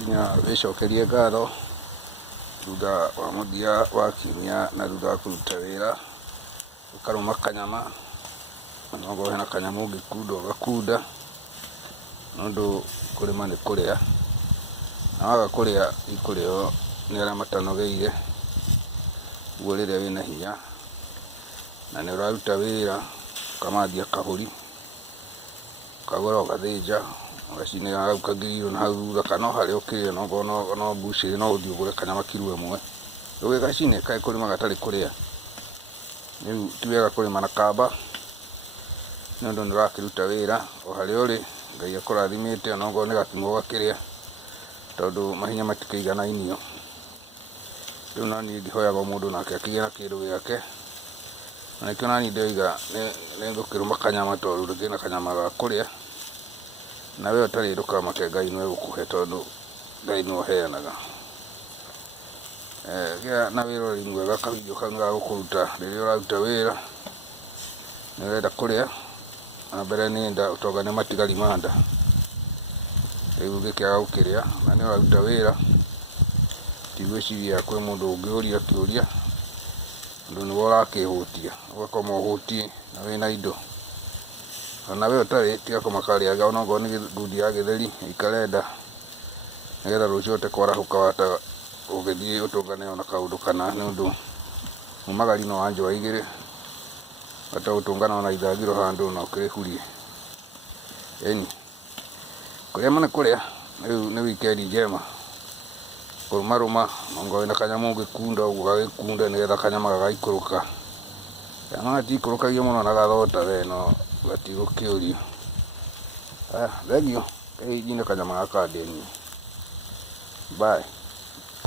nginya wĩcokerie ngatho thutha wa mũthia wa kiumia na thutha wa kũruta wĩra ũkarũma kanyama, na okorwo hena kanyama ũngĩkunda ũgakunda, nĩũndũ kũrĩma nĩ kũrĩa, na waga kũrĩa ikũrĩo nĩ arĩa matanogeire. Ũguo rĩrĩa wĩna hinya na nĩ ũraruta wĩra ũkamathia kahũri, ũkagũra ũgathĩnja ũgacinĩra hau kangiriro na hau thutha, kana o harĩa ũkĩrĩa, onokorwo no mbucĩrĩ no ũthiĩ ũgũre kanyama kiro ĩmwe ndũgĩgacine kaĩ kũrĩma gatarĩ kũrĩa. Rĩu ti wega kũrĩma na kamba, nĩũndũ nĩ ũrakĩruta wĩra o harĩa ũrĩ, Ngai akũrathimĩte, onokorwo nĩ gakima ũgakĩrĩa, tondũ mahinya matikĩiganainio. Rĩu naniĩ ngĩhoyaga o mũndũ nake akĩgĩe na kĩndũ gĩake, na nĩkĩo naniĩ ndoiga nĩ ngũkĩrũma kanyama, tondũ ndũkĩrĩ na kanyama ga kũrĩa, na we ũtarĩ ndũkamake, Ngai nĩwe ũgũkũhe, tondũ Ngai nĩwe ũheanaga. Gĩa na wĩroreri mwega, kahinda kau nĩ gagũkũruta rĩrĩa ũraruta wĩra, nĩ ũrenda kũrĩa, na mbere nĩ nda, ũtonga nĩ matigari ma nda. Rĩu ũngĩkĩaga gũkĩrĩa na nĩ ũraruta wĩra, ndigwĩciria kwĩ mũndũ ũngĩũria kĩũria, tondũ nĩwe ũrakĩhũtia, ũgakoma ũhũtiĩ na wĩna indo. Ona we ũtarĩ tiga kũmaka rĩaga, onokorwo nĩ ngundi ya gĩtheri ĩikare nda, nĩgetha rũciũ ũhote kwarahũka wahota ũgĩthiĩ ũtũngane ona kaũndũ kana, nĩũndũ umagari no wa njũa igĩrĩ, wahota gũtũngana ona ithagiro handũ na ũkĩrĩhurie. Ĩni kũrĩa nĩ kũrĩa, rĩu nĩ wikendi njema, kũrũmarũma, onokorwo wĩna kanyama ũngĩkunda ũguo gagĩkunde, nĩgetha kanyama gagaikũrũka. Kanyama gatikũrũkagio mũno na gathota we, no gatigũkĩũrio. Thengio, njine kanyama gaka ndĩnyue. Bye.